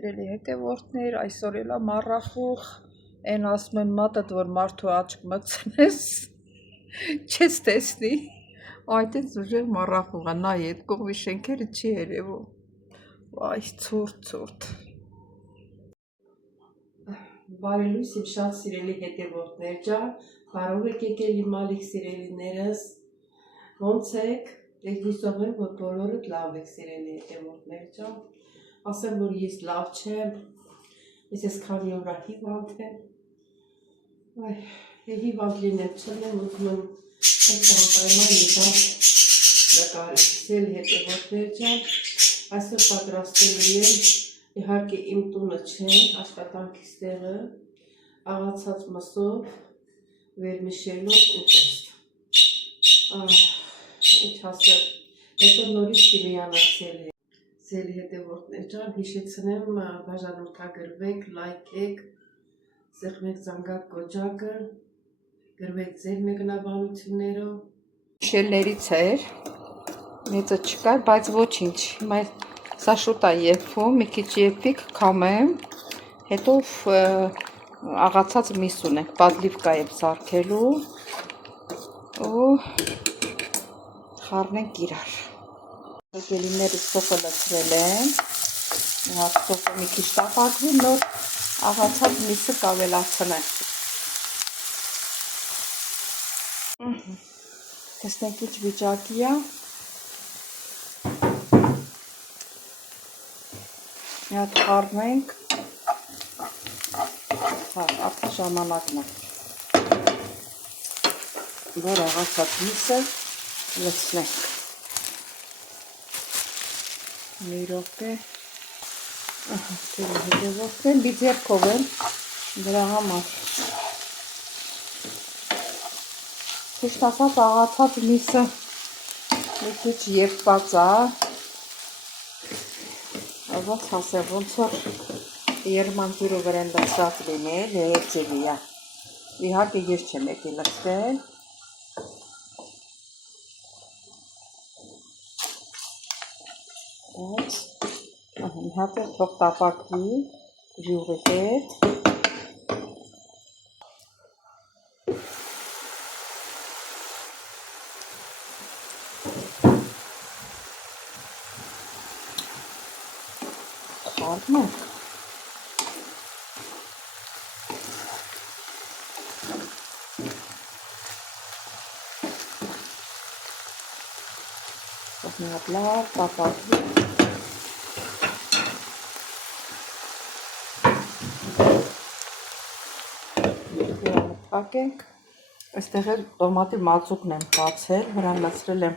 Սիրելի հետևորդներ, այսօր էլ մառախուղ, այն ասում են մատդ, որ մարդու աչք մտցնես, չես տեսնի, այդպես ուժեղ մառախուղ է, նայ այդ կողմի շենքերը չի երևում, վայ, ցուրտ։ Բարի լույս իմ շատ սիրելի հետևորդներ ջան, կարող եք եկել իմ ալիք սիրելիներս, ոնց եք, ես հուսով եմ, որ բոլորդ լավ եք սիրելի հետևորդներ ջան, ասեմ, որ ես լավ չեմ, ես այսքանի օր հիվանդ եմ, հիվանդ լինեմ չեմ, ուզում եմ պայման եկավ նկարել, սիրելի հետևորդներ ջան, այսօր պատրաստելու եմ, իհարկե իմ տունը չէ, աշխատանքիս տեղը, աղացած մսով, վերմիշելով ու տեստ, ինչ ասել, հետո նորից կիմիանալ սիրելի հետևորդներ ջան, հիշեցնեմ, բաժանորդագրվեք, լայքեք, սեղմեք զանգակ կոճակը, գրվեք ձեր մեկնաբանություններով, շելներից էր, մեծը չկար, բայց ոչինչ, սա շուտ է եփվում, մի քիչ եփիկ, քամեմ, հետո աղացած միս ունենք, բադլիվկա եմ սարքելու ու խառնենք իրար։ Գելիները սոկը լցրել եմ, սոկը մի քիչ տապակվի, նոր աղացած միսը կավելացնեմ։ Տեսնենք ինչ վիճակի է։ Մի հատ խառնենք, արդեն ժամանակն է, որ աղացած միսը լցնենք, մի րոպե, հետևորդներ, մի ձեռքով եմ, դրա համար, ճիշտ ասած աղացած միսը մի քիչ եփված է, ված ասեմ, ոնց որ երմանջուրը վրան լցրած լինել, ձևի է, իհարկե ես չեմ եկի լցրել, մի հատ է թող տապակվի ժյուղի հետ, խառնենք, մի հատ լավ տապակվի, փակենք, այստեղ էլ տոմատի մածուկն եմ բացել, վրան լցրել եմ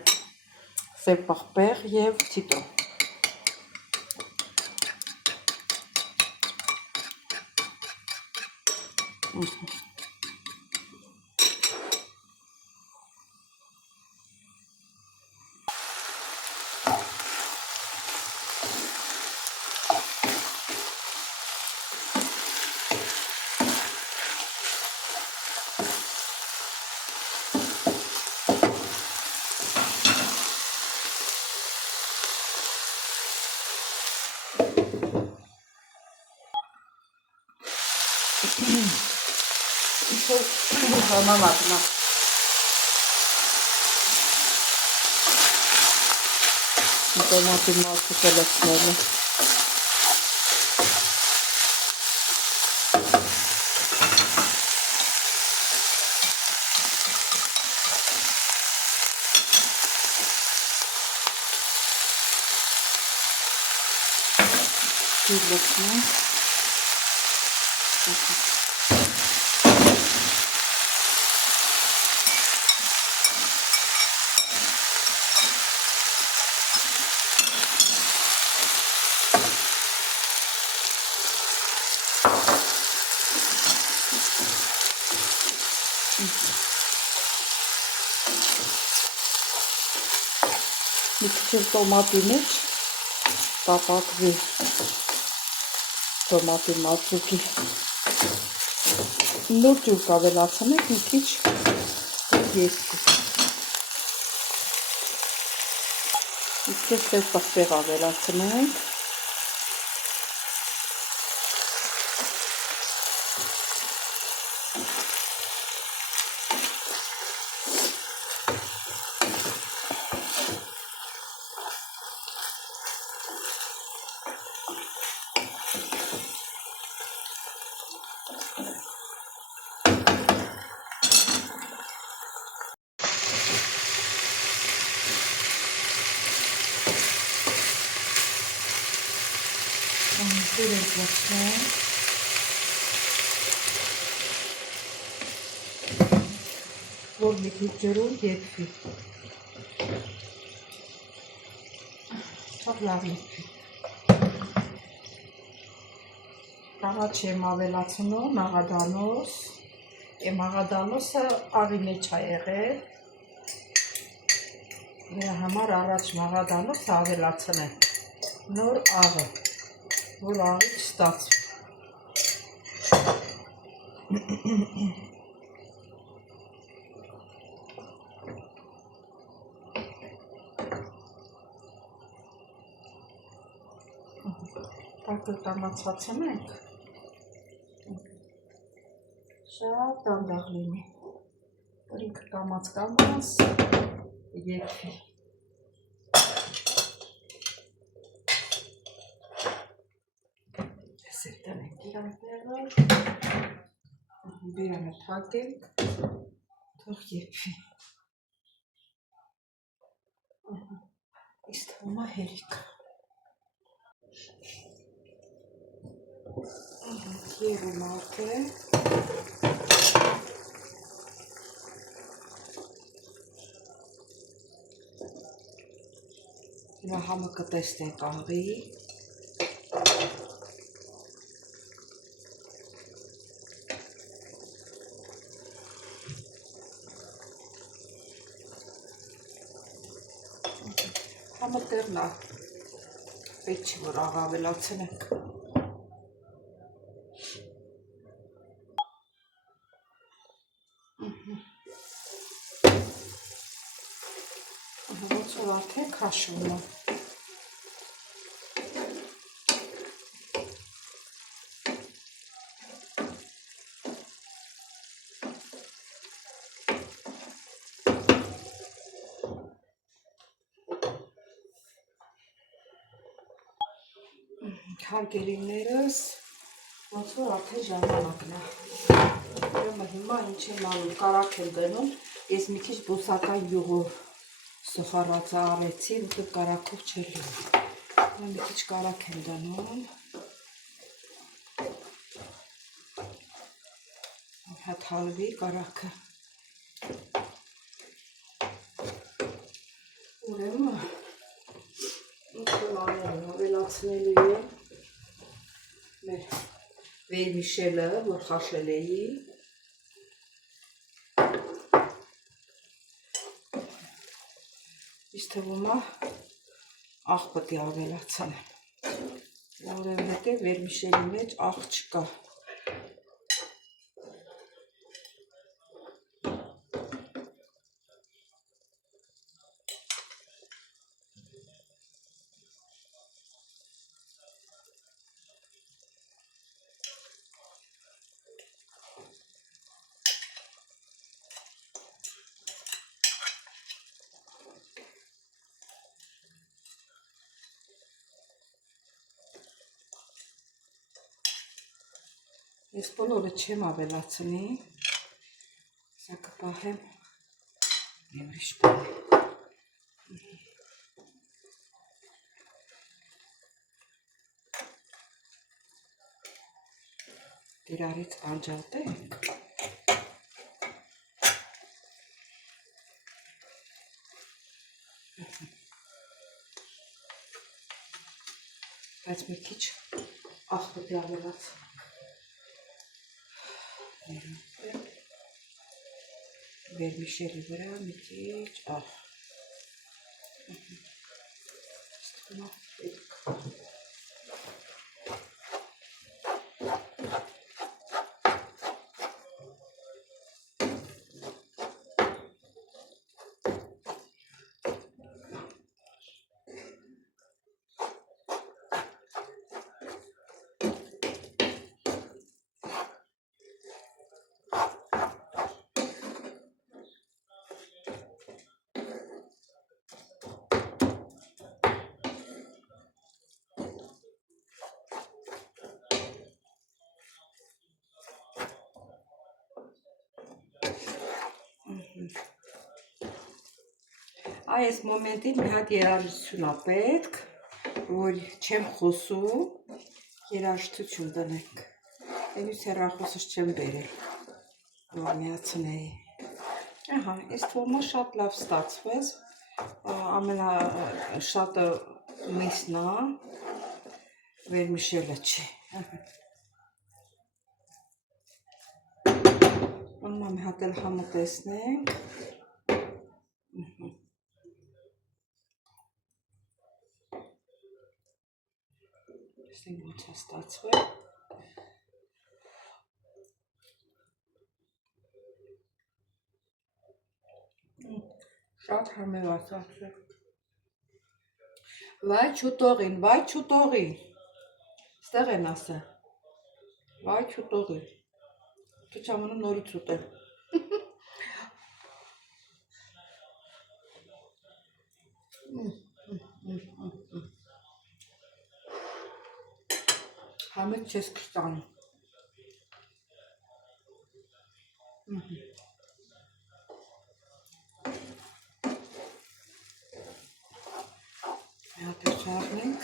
սև պղպեղ և ցիտրոն։ Ժամանակն է, տոմատի մածուկը լցնելը, լցնենք, մի քիչ տոմատի մեջ տապակվի տոմատի մածուկի նոր ջուր կավելացնենք մի քիչ երկու Իսկ սև պղպեղ ավելացնենք Ջուր ենք ողջում, որ մի քիչ ջրում եփվի, թող լավ եփվի։ Առաջ եմ ավելացնում մաղադանոս, մաղադանոսը աղի մեջ է եղել, դրա համար առաջ մաղադանոսը ավելացնեմ, նոր աղը, որ աղի չստացվի։ Տամացացնենք, շատ դանդաղ լինի, որ ինքը կամաց եփվի։ Այսեր տնենք իրան տեղը, բերանը թակենք, թող եփվի։ Իսկ թվում է հերիք։ Եղում արդեն։ Հիմա համը կտեսնենք աղի։ Համը տեղն է, պետք չի որ աղ ավելացնենք։ Ոնց որ արդեն քաշվում է։ Հարգելիներս, ոնց որ արդեն ժամանակն է։ Հիմա ինչ եմ անում, կարակ եմ դնում, ես մի քիչ բուսական յուղով սխարածը արեցի, որտեղ կարակով չէր լինի։ Մի քիչ կարակ եմ դնում։ Հատ հալվի կարակը։ Ուրեմն ինչ որ անել ավելացնելու եմ մեր վերմիշելը, որ խաշել էի։ Իս թվում է աղ պետք է ավելացնեմ, որովհետև վերմիշելի մեջ աղ չկա։ Ես բոլորը չեմ ավելացնի, սա կպահեմ մի ուրիշ բան։ Դիրարից անջատենք։ Բայց մի քիչ աղ պետք է ավելացնենք։ Վերմիշելի վրա մի քիչ աղ։ Այս մոմենտին մի հատ երաժշտություն է պետք, որ չեմ խոսում երաժշտություն տնենք։ Էլիս հեռախոսս չեմ բերել, որ միացնեի։ Ահա, այս թողնը շատ լավ ստացվեց, ամենաշատը միսն է, վերմիշելը չի։ Ոննա մի հատ էլ համը տեսնենք։ Տեսնենք ոնց է ստացվել։ Շատ համեղ է ստացվել։ Վայ չուտողին, վայ չուտողին։ Ստեղ են ասել։ Վայ չուտողին։ Դու չամանում նորից ուտել։ Համեղ չես կշտանում։ Մի հատ էլ շարժենք։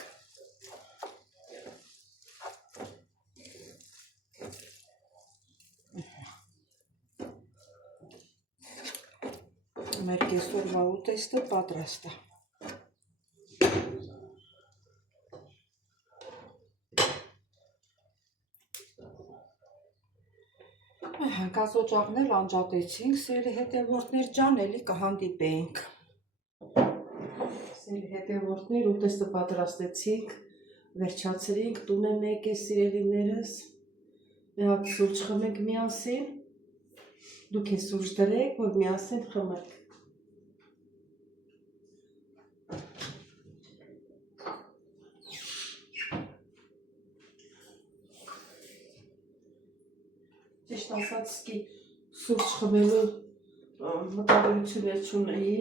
Մեր կեսօրվա ուտեստը պատրաստ է։ Հանկած օճաղն էլ անջատեցինք, սիրելի հետևորդներ ջան, էլի կհանդիպենք։ Սիրելի հետևորդներ, ուտեստը պատրաստեցինք, վերջացրինք, տուն եմ եկել սիրելիներս, մի հատ սուրճ խմենք միասին, դուք է սուրճ դրեք, որ միասին խմենք։ Ճիշտ ասած, սկի սուրճ խմելու մտավորություն էլ չունեի,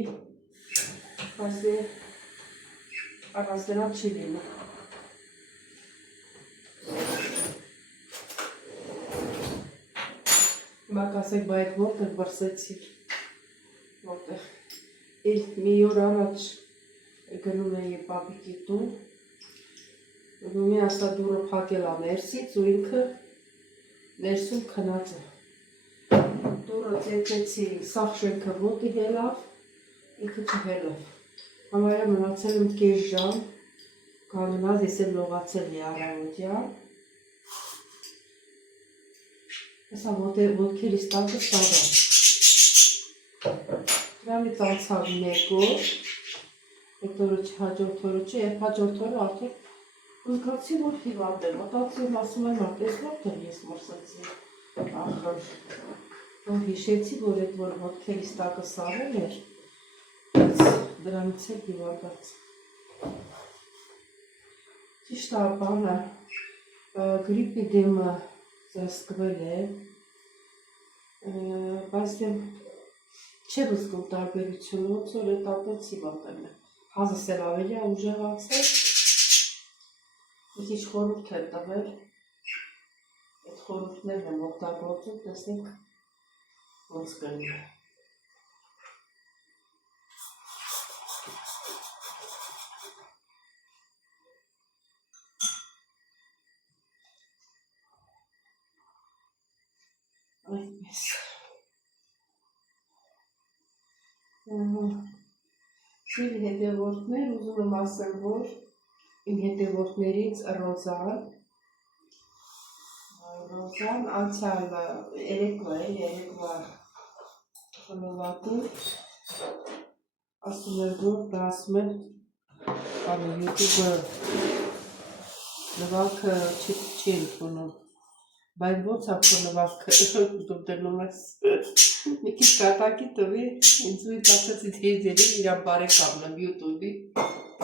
բայց առանց դրա չի լինում։ Հիմա կասեք, բա այդ որտեղ վրսեցիք, որտեղ մի օր առաջ գնում էի պապիկի տուն, մի ասա դուրը փակել է ներսից ու ինքը ներսում քնած է։ Դուրը ծեծեցի, սաղ շենքը ոտի հելավ, ինքը չհելավ։ Համարյա մնացել եմ կես ժամ, կանգնած, ես եմ լողացել առավոտյան։ Հեսա ոտքերիս տակը սաղ եմ։ Դրանից անցավ մեկ օր, այդ օրը հաջորդ օրը չի, երբ հաջորդ օրը արդեն զգացի, որ հիվանդ եմ, մտածում ասում եմ, այս որտեղ ես մրսեցի, ախր, որ հիշեցի, որ այդ որ ոտքերիս տակը սաղել էր, դրանից էլ հիվանդած։ Ճիշտ է, բանը, գրիպի դեմը զսկվել է, բայց դեմ չեմ զգում տարբերությունը, ոնց որ այդ ապենց հիվանդ եմ, հազս էլ ավելի է ուժեղացել, մի քիչ խորհուրդ եմ տվել, այդ խորհուրդներն եմ օգտագործում, տեսնենք ոնց կլինի։ Այդպես։ Սիրելի հետևորդներ, ուզում եմ ասել, որ իմ հետևորդներից Ռոզան անցյալ երեկվա խմելակում ասում էր, որ դա ասում են YouTube-ը նվագը չի ընդունում, բայց ոնց է քո նվագը դու դնում ես մի քիչ կատակի տվի, ինձ ու ասացի, թե ես ելին իրան բարեկամն եմ YouTube-ի,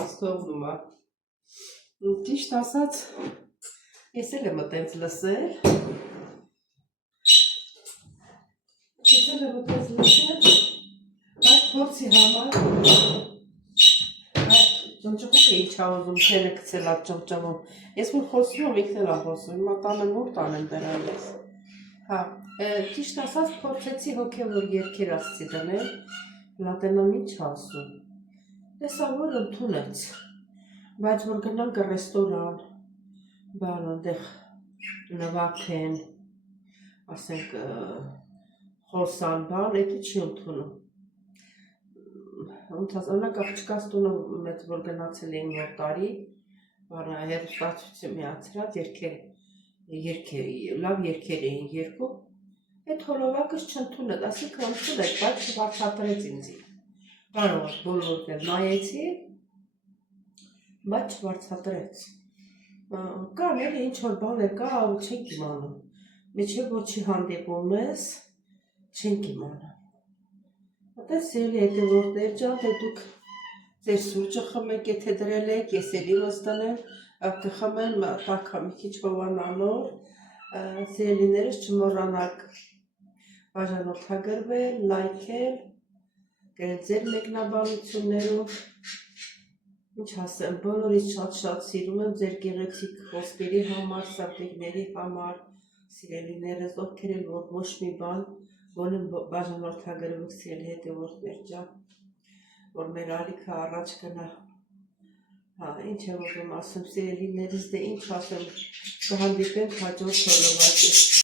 ես թողնում է։ Ճիշտ ասած, ես էլ եմ այդպես լսել, այդ փորձի համար, ճնճղուկ է ինչ ուզում, թելը գցել այդ ճնճղում, ես որ խոսում եմ, ինքն էլ է խոսում, հիմա տանեմ որ տանեմ դրան ես։ Հա, ճիշտ ասած փորձեցի հոգևոր երգեր ասցի դնել, լատենամ ինչ ասում, տեսա որ ընդունեց, բայց որ գնանք ռեստորան, բան այնտեղ նվագեն, ասենք խոսան բան, էդի չի ընդունում։ Օրինակ աղջկաս տունը մեծ որ գնացել էին որ տարի, բանը հեռուստացույցը միացրած լավ երգեր էին երգում, այդ հոլովակս չընդունեց, ասինքն ընդունեց, բայց չվարձատրեց ինձի։ Կարող բոլորն էլ նայեցի, բայց չվարձատրեց։ Կան էլի ինչ որ բաներ կա, չենք իմանում։ Մինչև որ չի հանդիպում ես, չենք իմանում։ Այդպես սիրելի հետևորդներ ջան, թե դուք ձեր սուրճը խմեք, եթե դրել եք, ես էլի վստահեմ, կխմեմ տաքը մի քիչ հովանանով, սիրելիներս չմոռանաք բաժանորդագրվել, լայքել, գրել ձեր մեկնաբանություններով, ինչ ասեմ, բոլորից շատ սիրում եմ ձեր գեղեցիկ խոսքերի համար, սրտիկների համար, սիրելիներս, ովքեր էլ որ ոչ մի բան, գոնե բաժանորդագրվեք սիրելի հետևորդներ ջան, որ մեր ալիքը առաջ գնա։ Ինչ է որ ասեմ, սիրելիներս, դե ինչ ասեմ, կհանդիպենք հաջորդ հոլովակի։